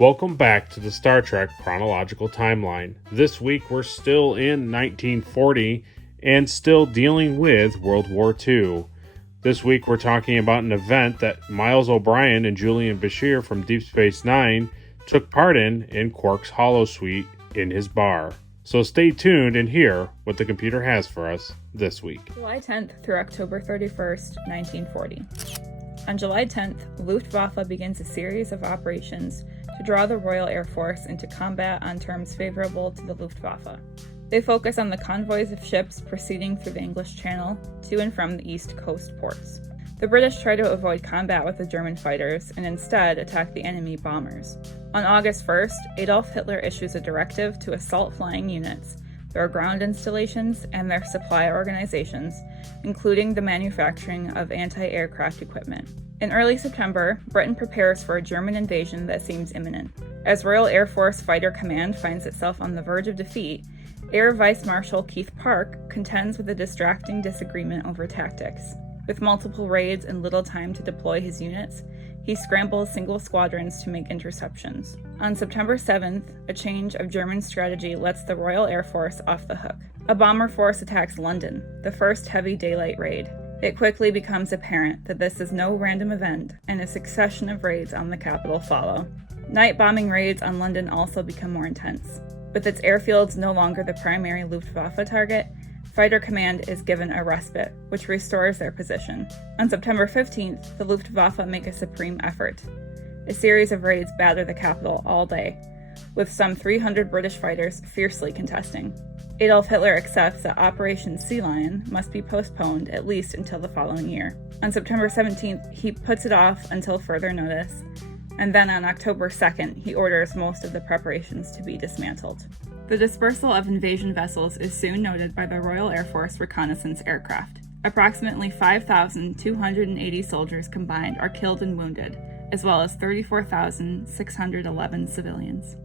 Welcome back to the Star Trek chronological timeline. This week we're still in 1940 and still dealing with World War II. This week we're talking about an event that Miles O'Brien and Julian Bashir from Deep Space Nine took part in Quark's holosuite in his bar. So stay tuned and hear what the computer has for us this week. July 10th through October 31st, 1940. On July 10th, Luftwaffe begins a series of operations to draw the Royal Air Force into combat on terms favorable to the Luftwaffe. They focus on the convoys of ships proceeding through the English Channel to and from the East Coast ports. The British try to avoid combat with the German fighters and instead attack the enemy bombers. On August 1st, Adolf Hitler issues a directive to assault flying units, their ground installations, and their supply organizations, including the manufacturing of anti-aircraft equipment. In early September, Britain prepares for a German invasion that seems imminent. As Royal Air Force Fighter Command finds itself on the verge of defeat, Air Vice Marshal Keith Park contends with a distracting disagreement over tactics. With multiple raids and little time to deploy his units, he scrambles single squadrons to make interceptions. On September 7th, a change of German strategy lets the Royal Air Force off the hook. A bomber force attacks London, the first heavy daylight raid. It quickly becomes apparent that this is no random event, and a succession of raids on the capital follow. Night bombing raids on London also become more intense. With its airfields no longer the primary Luftwaffe target, Fighter Command is given a respite, which restores their position. On September 15th, the Luftwaffe make a supreme effort. A series of raids batter the capital all day, with some 300 British fighters fiercely contesting. Adolf Hitler accepts that Operation Sea Lion must be postponed at least until the following year. On September 17th, he puts it off until further notice, and then on October 2nd, he orders most of the preparations to be dismantled. The dispersal of invasion vessels is soon noted by the Royal Air Force reconnaissance aircraft. Approximately 5,280 soldiers combined are killed and wounded, as well as 34,611 civilians.